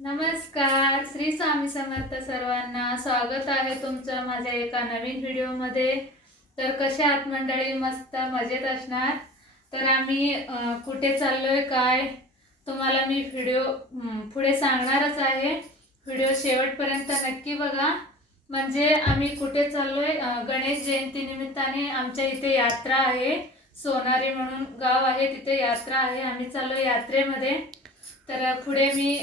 नमस्कार श्री स्वामी समर्थ सर्वांना स्वागत आहे तुमचं माझ्या एका नवीन व्हिडिओमध्ये. तर कशा आहात मंडळी? मस्त मजेत असणार? तर आम्ही कुठे कुठे चाललोय काय? तुम्हाला मी व्हिडिओ पुढे सांगणारच आहे. व्हिडिओ शेवटपर्यंत नक्की बघा. म्हणजे आम्ही कुठे चाललोय? आहे गणेश जयंतीनिमित्ताने आमच्या इथे यात्रा आहे. सोनारी म्हणून गाव आहे तिथे यात्रा आहे. आम्ही चाललो यात्रेमध्ये. तर पुढे मी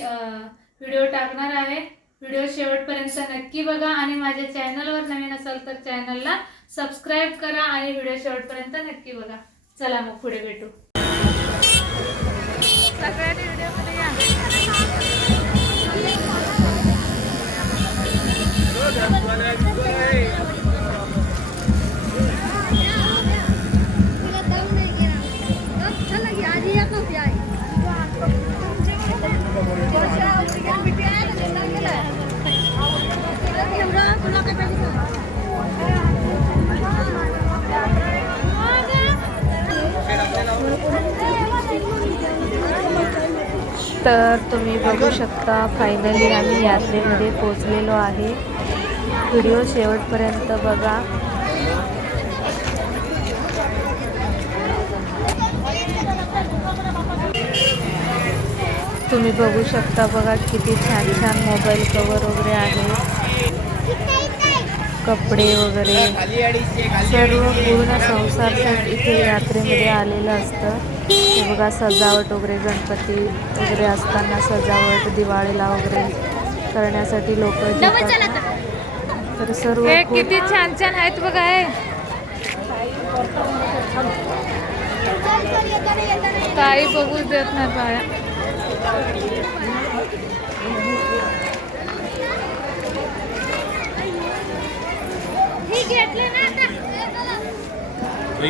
व्हिडिओ टाकणार आहे. व्हिडिओ शेवटपर्यंत नक्की बघा आणि माझ्या चॅनलवर नवीन असाल तर चॅनलला सबस्क्राईब करा आणि व्हिडिओ शेवटपर्यंत नक्की बघा. चला मग पुढे भेटू. सगळ्यांनी तर तुम्ही बघू शकता फायनली आम्ही यात्रेमध्ये पोचलेलो आहे. व्हिडिओ शेवटपर्यंत बघा. तुम्ही बघू शकता बघा किती छान छान मोबाईल कवर वगैरे आहे. कपडे वगैरे. सर्व पूर्ण संसार इथे यात्रेमध्ये आलेलं असतं. बघा सजावट वगैरे गणपती वगैरे असताना सजावट दिवाळीला वगैरे करण्यासाठी लोक तर सर्व हे किती छान छान आहेत बघा हे. काही बघू देत नाही बाया.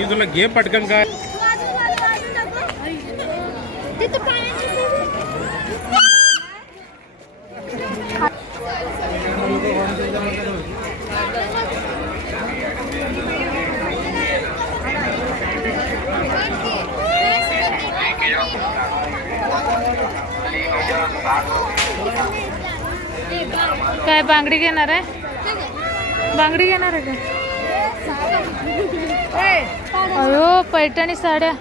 तुला घे पटकन काय? काय बांगडी घेणार आहे? बांगडी घेणार आहे काय? अयो पैठणी साड्या?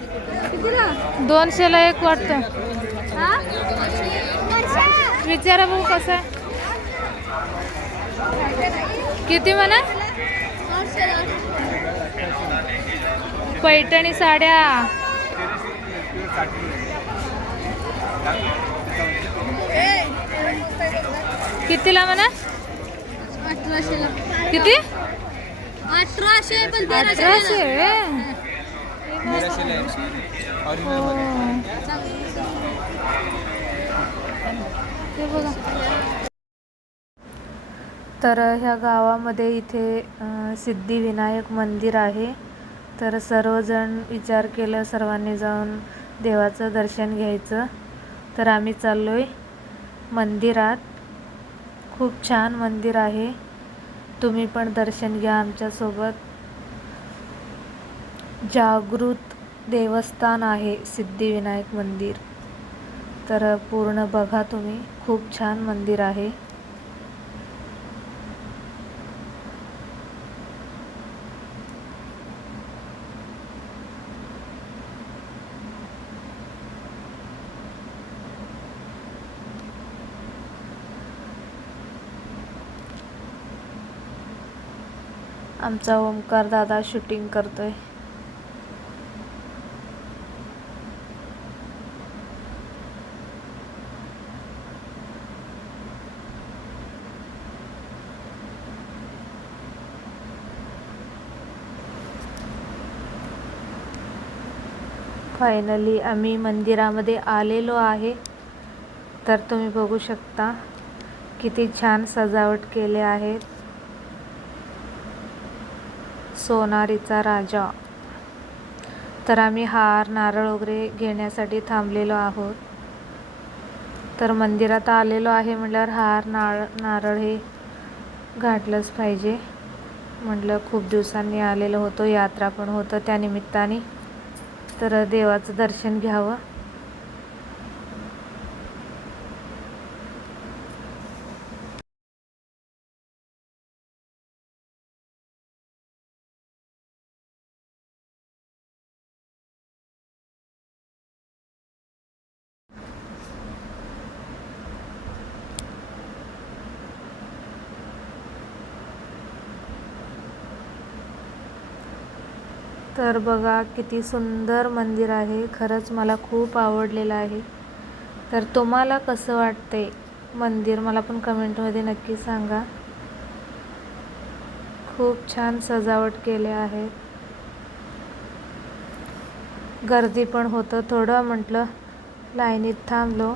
दोनशेला एक वाटतं? विचारा भाऊ कसं आहे. किती म्हणा? पैठणी साड्या. कितीला म्हणा? अठराशेला. किती? अठराशे पण अठराशे? तर ह्या गावामध्ये इथे सिद्धिविनायक मंदिर आहे. तर सर्वजण विचार केलं सर्वांनी जाऊन देवाचं दर्शन घ्यायचं. तर आम्ही चाललो आहे मंदिरात. खूप छान मंदिर आहे. तुम्ही पण दर्शन घ्या आमच्यासोबत. जागृत देवस्थान आहे सिद्धिविनायक मंदिर. तर पूर्ण बघा तुम्ही. खूप छान मंदिर आहे. आमचा ओमकार दादा शूटिंग करतोय. फायनली आम्ही मंदिरामध्ये आलेलो आहे. तर तुम्ही बघू शकता किती छान सजावट केले आहेत. सोनारीचा राजा. तर आम्ही हार नारळ वगैरे घेण्यासाठी थांबलेलो आहोत. तर मंदिरात आलेलो आहे म्हटल्यावर हार नाळ नारळ हे घातलंच पाहिजे. म्हटलं खूप दिवसांनी आलेलो होतो यात्रा पण होतं त्यानिमित्ताने तर देवाचं दर्शन घ्यावं. तर बघा किती सुंदर मंदिर आहे. खरंच मला खूप आवडलेलं आहे. तर तुम्हाला कसं वाटते मंदिर? मला पण कमेंटमध्ये नक्की सांगा. खूप छान सजावट केले आहे. गर्दी पण होतं थोडं म्हटलं लाईनीत थांबलो.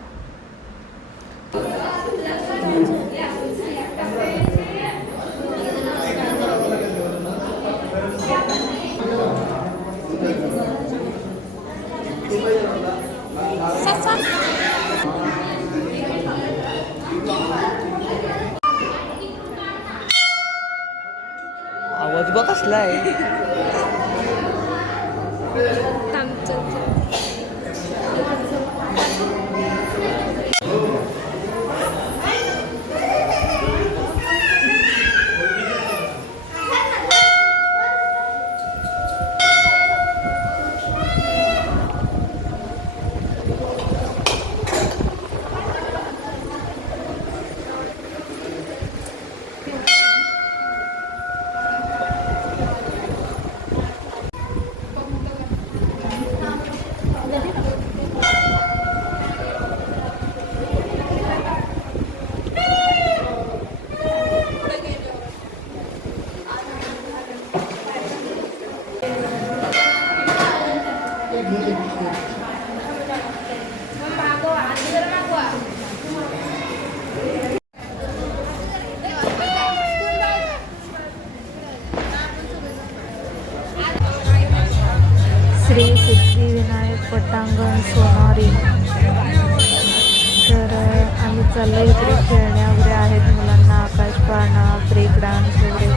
last line. श्री सिद्धिविनायक पटांगण सोनारी. तर आम्ही चाललो इकडे खेळण्या वगैरे आहेत मुलांना आकाश पाळणा ब्रेक डान्स वगैरे.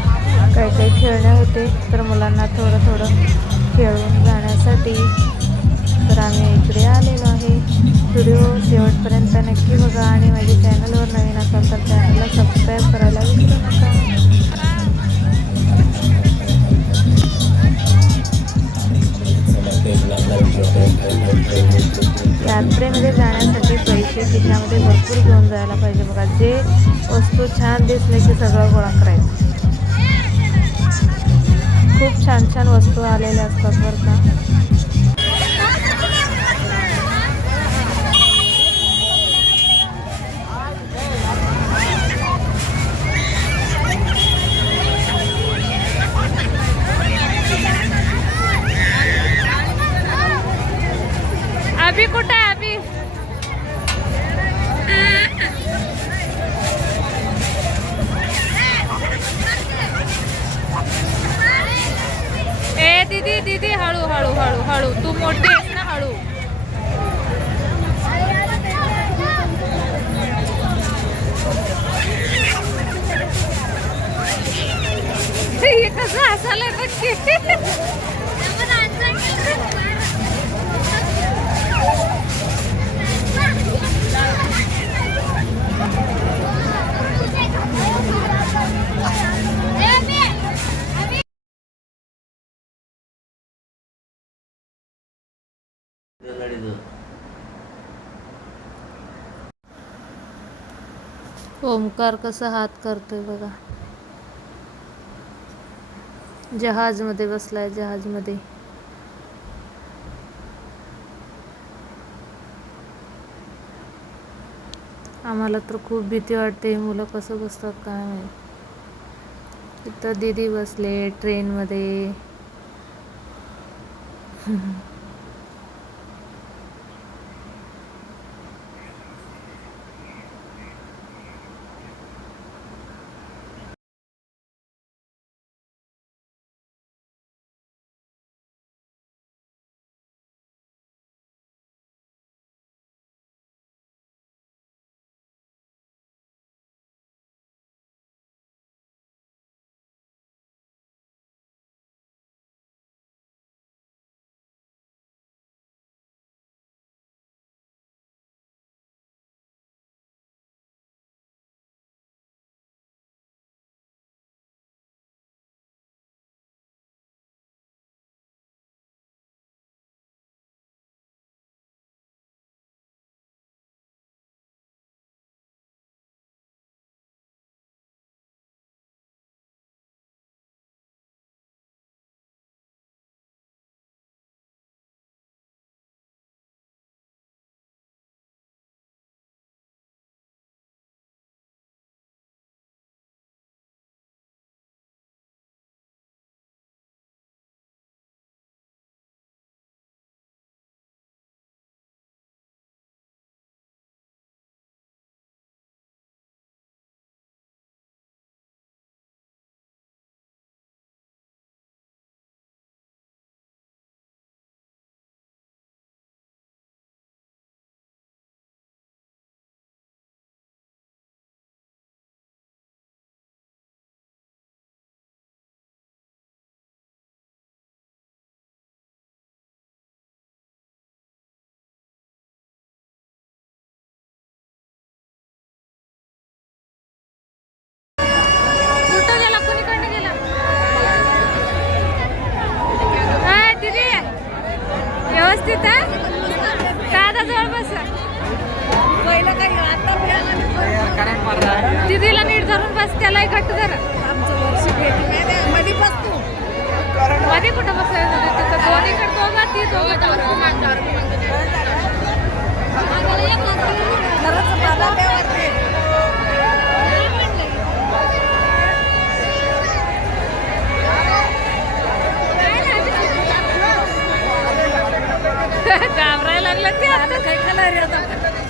काही काही खेळण्या होते तर मुलांना थोडं थोडं खेळून जाण्यासाठी तर आम्ही इकडे आलेलो आहे. व्हिडिओ शेवटपर्यंत नक्की बघा आणि माझ्या चॅनलवर नवीन असाल तर चॅनलला सबस्क्राईब करायला विसरू नका. यात्रेमध्ये जाण्यासाठी पैसे खिशामध्ये भरपूर घेऊन जायला पाहिजे बघा. जे वस्तू छान दिसले की सगळं गोळा करायचं. खूप छान छान वस्तू आलेल्या असतात बरं का. കൂട്ടെ ओमकार कसा हात करतोय बघा. जहाजमध्ये बसलाय जहाजमध्ये. आम्हाला तर खूप भीती वाटते ही मुलं कसं बसतात काय माहीत. इथं दीदी बसले ट्रेनमध्ये ಅತ್ತೆ ಅಂತ ಕೈ ಹಾಕಲೇರಿಯಾ ತಮ್ಮ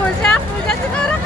我家我家这个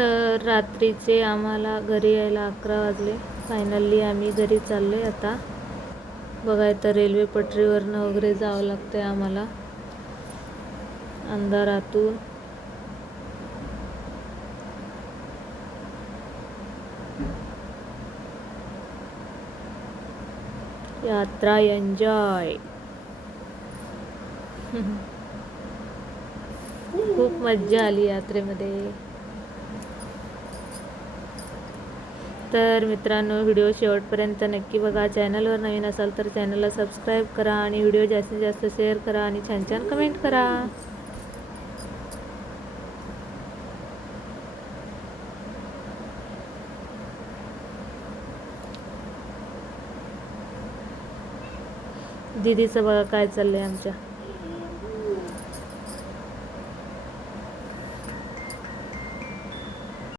तर रात्रीचे आम्हाला घरी यायला अकरा वाजले. फायनली आम्ही घरी चाललो आहे आता. बघाय तर रेल्वे पटरीवरनं वगैरे जावं लागतं आहे आम्हाला. अंधारातून. यात्रा एन्जॉय. खूप मज्जा आली यात्रेमध्ये. तर मित्रांनो व्हिडिओ शेवटपर्यंत नक्की बघा. चॅनलवर नवीन असाल तर चॅनलला सबस्क्राईब करा आणि व्हिडिओ जास्तीत जास्त शेअर करा आणि छान छान कमेंट करा. दीदीचं बघा काय चाललंय आमच्या.